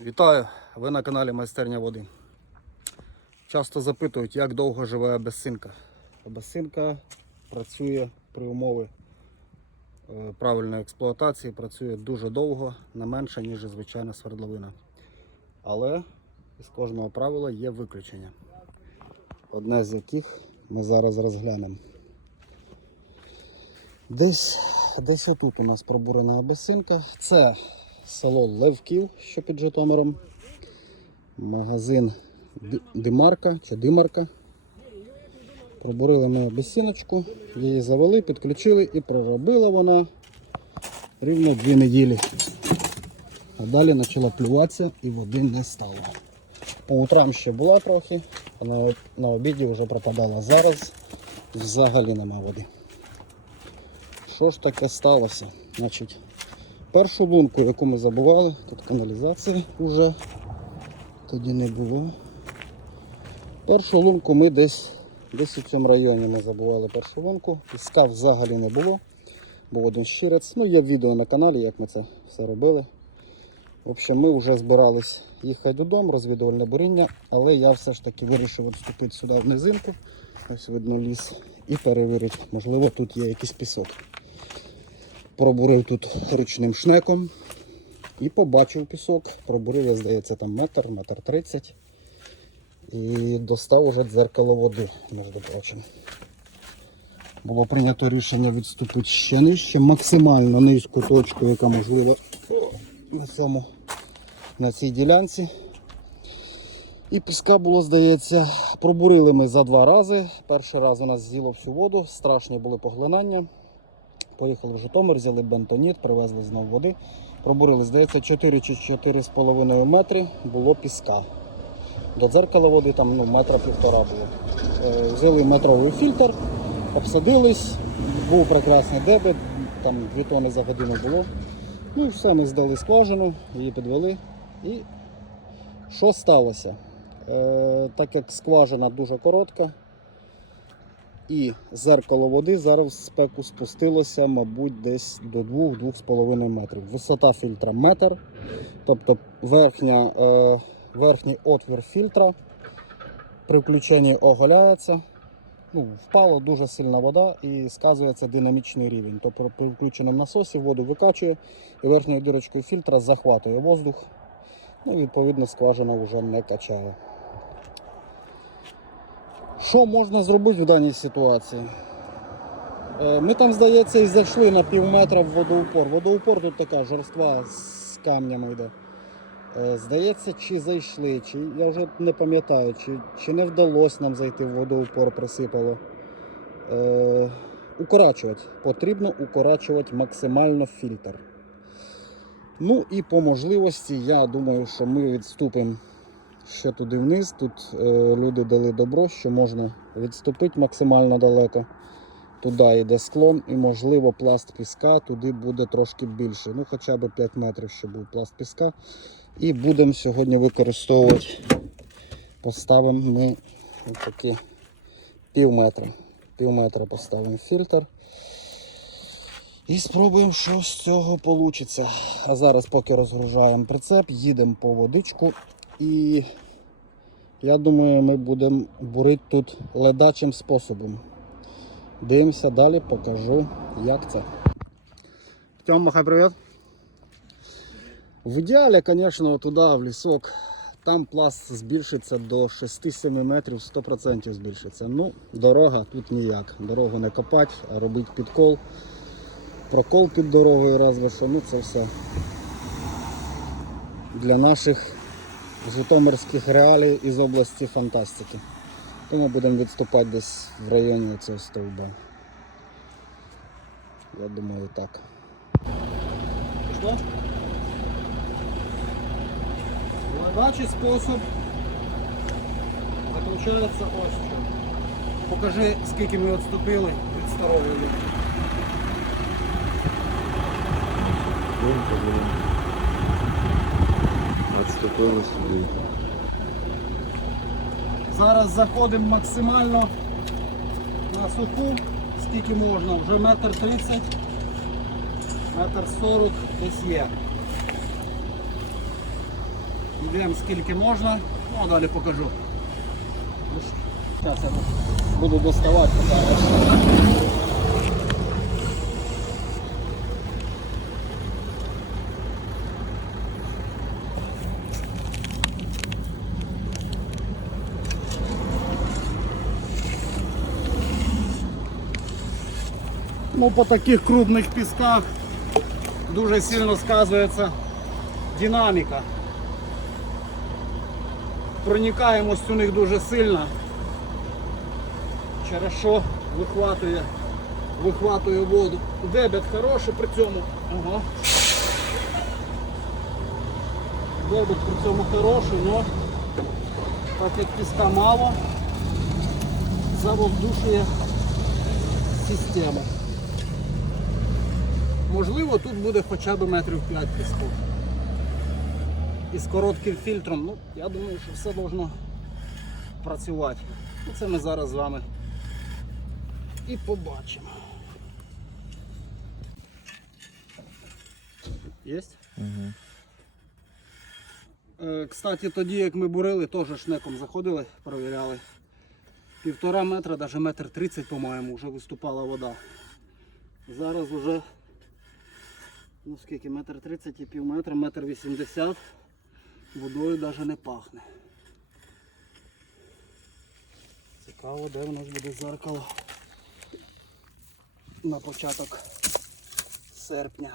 Вітаю! Ви на каналі Майстерня води. Часто запитують, як довго живе безсинка. Безсинка працює при умови е, правильної експлуатації, працює дуже довго, не менше, ніж звичайна свердловина. Але з кожного правила є виключення. Одне з яких ми зараз розглянемо. Десь, десь отут у нас пробурена безсинка. Це село Левків, що під Житомиром. Магазин Димарка чи Димарка. Пробурили ми безсіночку, її завели, підключили і проробила вона рівно дві неділі. А далі почала плюватися і води не стало. По утрам ще була трохи, а на, на обіді вже пропадала. Зараз взагалі нема води. Що ж таке сталося? Значить, першу лунку, яку ми забували, тут каналізації вже тоді не було. Першу лунку ми десь, десь у цьому районі ми забували першу лунку. Піска взагалі не було. Був один щирець. Ну, є відео на каналі, як ми це все робили. В общем, ми вже збирались їхати додому, розвідувальне буріння, але я все ж таки вирішив відступити сюди в низинку. Ось видно ліс. І перевірити, можливо, тут є якийсь пісок. Пробурив тут ручним шнеком і побачив пісок. Пробурив, здається, там метр, метр тридцять. І достав уже дзеркало води, між прочим. Було прийнято рішення відступити ще нижче, максимально низьку точку, яка можлива на, цьому, на цій ділянці. І піска було, здається, пробурили ми за два рази. Перший раз у нас з'їло всю воду, страшні були поглинання. Поїхали в Житомир, взяли бентоніт, привезли знову води. Пробурили, здається, 4 чи 4,5 метри було піска. До дзеркала води там ну, метра півтора було. Е, взяли метровий фільтр, обсадились, був прекрасний дебет, там 2 тони за годину було. Ну і все, ми здали скважину, її підвели. І що сталося? Е, так як скважина дуже коротка, і зеркало води зараз спеку спустилося, мабуть, десь до 2-2,5 метрів. Висота фільтра метр. Тобто верхня, е, верхній отвір фільтра при включенні оголяється. Ну, впала дуже сильна вода і сказується динамічний рівень. Тобто при включеному насосі воду викачує і верхньою дирочкою фільтра захватує воздух. Ну, відповідно, скважина вже не качає. Що можна зробити в даній ситуації? Е, Ми там, здається, і зайшли на пів метра в водоупор. Водоупор тут така жорства з камнями йде. Е, Здається, чи зайшли, чи я вже не пам'ятаю, чи, чи не вдалося нам зайти в водоупор, присипало. Е, укорачувати. Потрібно укорачувати максимально фільтр. Ну і по можливості, я думаю, що ми відступимо ще туди вниз. Тут е, люди дали добро, що можна відступити максимально далеко. Туди йде склон і, можливо, пласт піска туди буде трошки більше. Ну, хоча б 5 метрів, щоб був пласт піска. І будемо сьогодні використовувати. Поставимо ми такі пів метра. Пів метра поставимо фільтр. І спробуємо, що з цього вийде. А зараз, поки розгружаємо прицеп, їдемо по водичку. І я думаю, ми будемо бурити тут ледачим способом. Дивимося далі, покажу, як це. Тьом, махай привіт. В ідеалі, звісно, туди, в лісок, там пласт збільшиться до 6-7 метрів, 100% збільшиться. Ну, дорога тут ніяк. Дорогу не копати, а робити підкол. Прокол під дорогою разве що, ну це все для наших житомирських реалій із області фантастики. Тому будемо відступати десь в районі цього стовба. Я думаю так. Пішло? Ледачий спосіб заключається ось чому. Покажи, скільки ми відступили від старого. Отступили сюди. Зараз заходимо максимально на суху, скільки можна, вже метр тридцять, метр сорок десь є. Б'ємо скільки можна, ну далі покажу. Зараз я буду доставати. Ну, по таких крупних пісках дуже сильно сказується динаміка. Проникаємость у них дуже сильна. Через що вихватує, вихватує воду. Дебет хороший при цьому. Ага. Дебет при цьому хороший, але так як піска мало, завовдушує систему. Можливо, тут буде хоча б метрів 5 піску. І з коротким фільтром, ну, я думаю, що все должно працювати. Ну, Це ми зараз з вами і побачимо. Єсть? Угу. Е, Кстати, тоді, як ми бурили, теж шнеком заходили, перевіряли. Півтора метра, навіть метр тридцять, по-моєму, вже виступала вода. Зараз вже ну скільки, метр тридцять і пів метра, метр вісімдесят. Водою навіть не пахне. Цікаво, де у нас буде зеркало на початок серпня.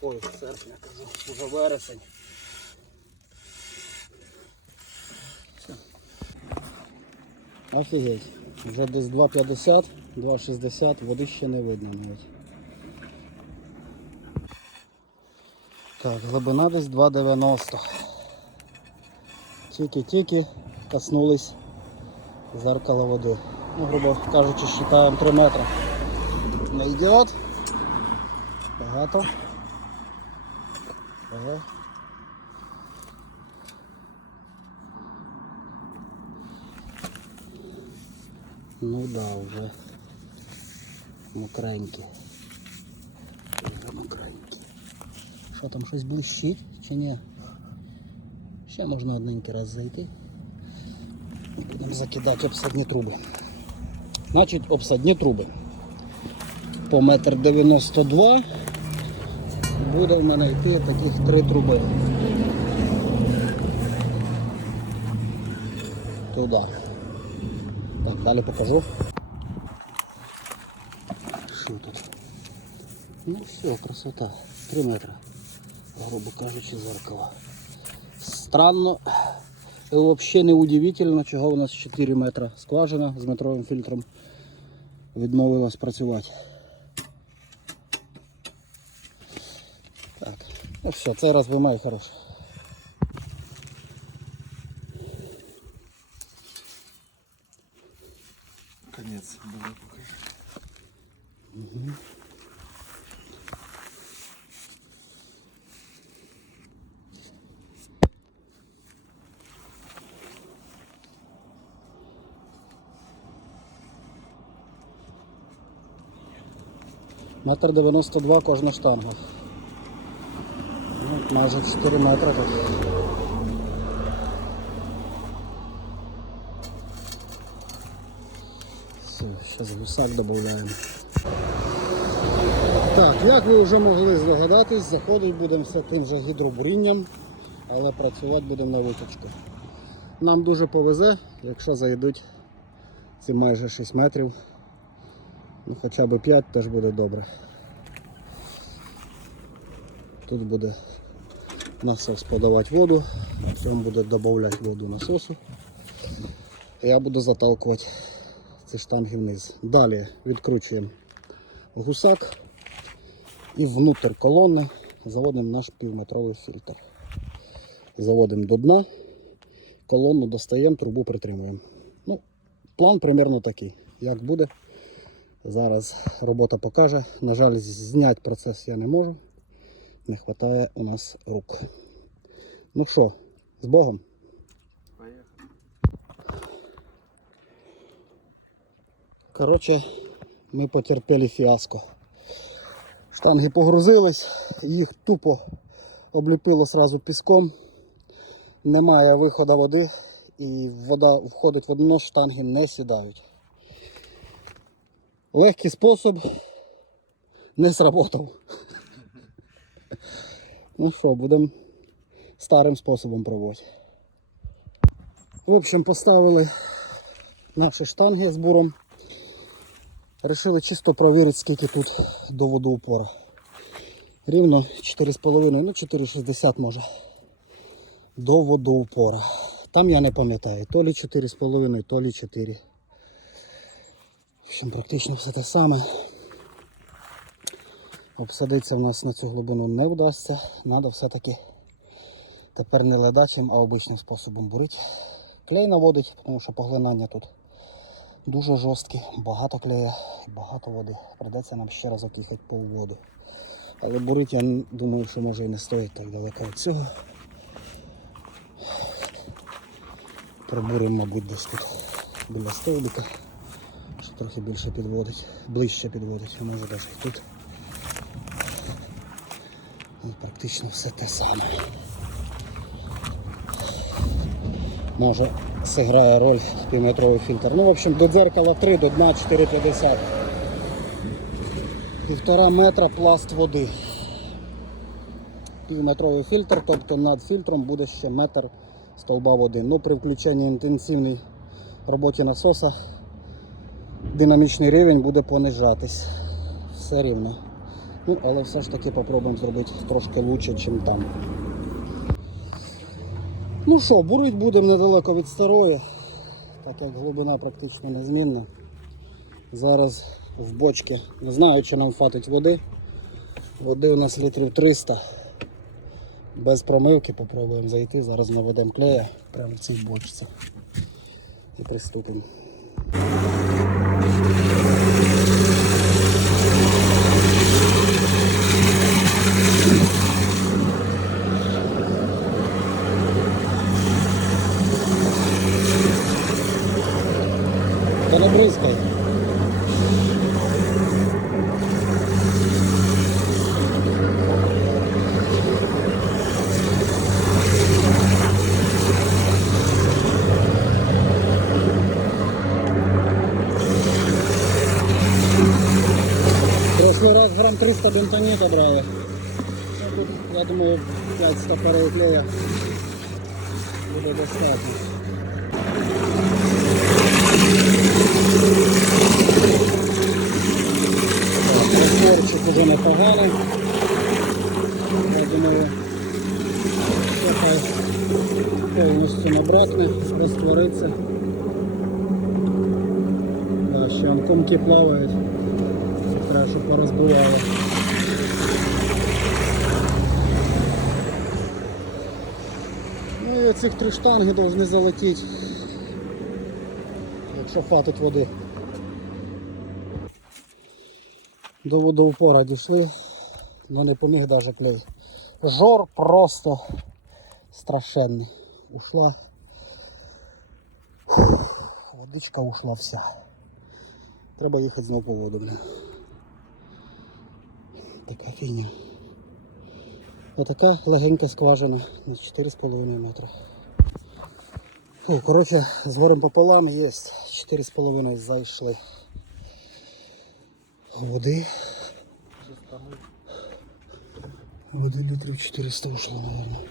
Ой, серпня кажу, вже вересень. Офігеть. Вже десь 2,50, 2,60, води ще не видно навіть. Так, глибина десь 2,90. Тільки-тільки коснулись зеркала води. Ну, грубо кажучи, вважаємо 3 метри. Не йде. Багато. Ага. Ну да, вже мокренькі. Що там щось блищить чи ні? Ще можна одненький раз зайти. І будемо закидати обсадні труби. Значить, обсадні труби. По метр 92 буде в мене йти таких три труби. Туди. Так, далі покажу. Що тут? Ну все, красота. 3 метри. Грубо кажучи, зеркало. Странно. І взагалі не удивительно, чого у нас 4 метри скважина з метровим фільтром відмовилась працювати. Так, ну все, цей раз вимай хороший. Метр 92 кожна штанга. Ну, майже 4 метри тут. Все, зараз гусак додаємо. Так, як ви вже могли здогадатись, заходить будемо все тим же гідробурінням, але працювати будемо на виточку. Нам дуже повезе, якщо зайдуть ці майже 6 метрів. Ну, хоча б 5 теж буде добре. Тут буде насос подавати воду, Артем буде додавати воду насосу. Я буду заталкувати ці штанги вниз. Далі відкручуємо гусак і внутрь колони заводимо наш півметровий фільтр. Заводимо до дна, колону достаємо, трубу притримуємо. Ну, план примерно такий. Як буде, зараз робота покаже. На жаль, зняти процес я не можу. Не вистачає у нас рук. Ну що, з Богом? Коротше, ми потерпіли фіаско. Штанги погрузились, їх тупо обліпило сразу піском. немає виходу води і вода входить в дно, штанги не сідають. Легкий спосіб не сработав. Ну що, будемо старим способом пробувати. В общем, поставили наші штанги з буром. Решили чисто провірити, скільки тут до водоупора. Рівно 4,5, ну 4,60 може. До водоупора. Там я не пам'ятаю, то лі 4,5, то лі 4. Общем, практично все те саме. Обсадитися в нас на цю глибину не вдасться. Треба все-таки тепер не ледачим, а обичним способом бурити. Клей наводить, тому що поглинання тут дуже жорстке, багато клея, багато води. Придеться нам ще разок їхати по воду. Але бурити я думаю, що може і не стоїть так далеко від цього. Пробуримо, мабуть, десь тут біля стовбика, трохи більше підводить, ближче підводить, може навіть тут. Ну, Практично все те саме. Може зіграє роль півметровий фільтр. Ну, в общем, до дзеркала 3, до дна 4,50. Півтора метра пласт води. Півметровий фільтр, тобто над фільтром буде ще метр стовба води. Ну, при включенні інтенсивній роботі насоса динамічний рівень буде понижатись. Все рівно. Ну, але все ж таки попробуємо зробити трошки краще, ніж там. Ну що, бурить будемо недалеко від старої, так як глибина практично незмінна. Зараз в бочці, не знаю, чи нам хватить води. Води у нас літрів 300. Без промивки попробуємо зайти. Зараз наведемо клея прямо в цій бочці. І приступимо. Раз грамм 300 бентонита брали. Я думаю, 5 стопорей клея буде достатньо. Растворчик уже непоганий. Я думаю, хай повністю набракне, розтвориться. Да, ще он комки плавають. Треба, щоб. Ну і оцих три штанги повинні залетіти. Якщо хватить води. До водоупора дійшли, але не поміг навіть клей. Жор просто страшенний. Ушла. Водичка ушла вся. Треба їхати знову по воду. Така фігня. Отака легенька скважина на 4,5 метра. Фу, коротше, з горем пополам є. 4,5 зайшли. Води. Води літрів 400 ушло, мабуть.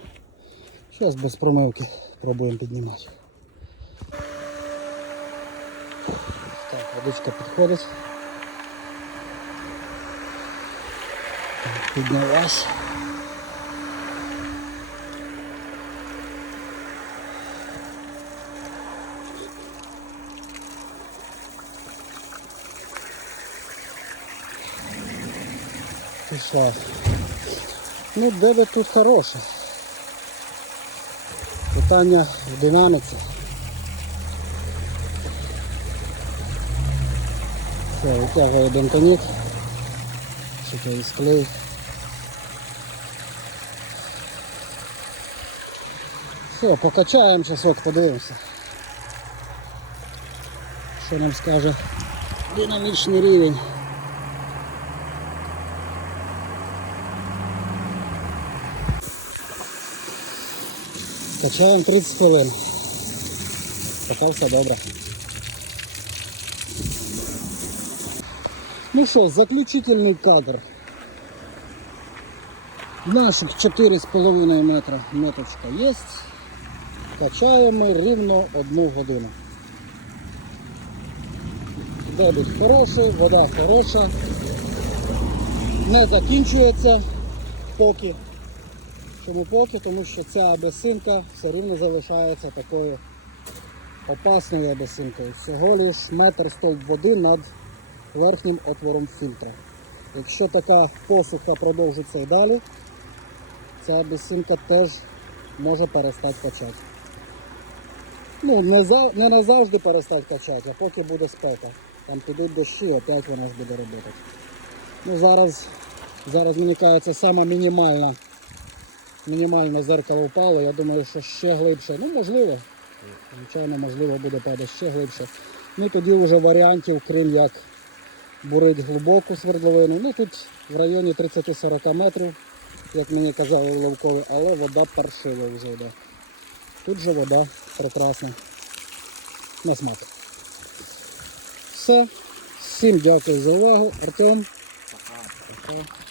Зараз без промивки пробуємо піднімати. Так, водичка підходить. Піднялась. Пішла. Ну, дебет тут хороше. Питання в динаміці. Все, витягує бентоніт. Ще із клей. Все, покачаємо часок, подивимося. Що нам скаже динамічний рівень. Качаємо 30 хвилин. Поки все добре. Ну що, заключительний кадр. Наших 4,5 метра меточка є. Качаємо рівно одну годину. Дебіт хороший, вода хороша. Не закінчується поки. Чому поки? Тому що ця абесинка все рівно залишається такою опасною абесинкою. Всього лиш метр стовп води над верхнім отвором фільтра. Якщо така посуха продовжиться і далі, ця абесинка теж може перестати качати. Ну, не, за, не назавжди перестати качати, а поки буде спека. Там підуть дощі, опять вона ж буде робити. Ну, зараз, зараз мені кажеться, сама мінімальна, мінімальне зеркало впало. Я думаю, що ще глибше. Ну, можливо. Звичайно, можливо, буде падати ще глибше. Ну тоді вже варіантів, крім як бурить глибоку свердловину. Ну тут в районі 30-40 метрів, як мені казали в Левкові, але вода паршива вже йде. Тут же вода прекрасна. На смак. Все. Всім дякую за увагу. Артем. Пока. Пока.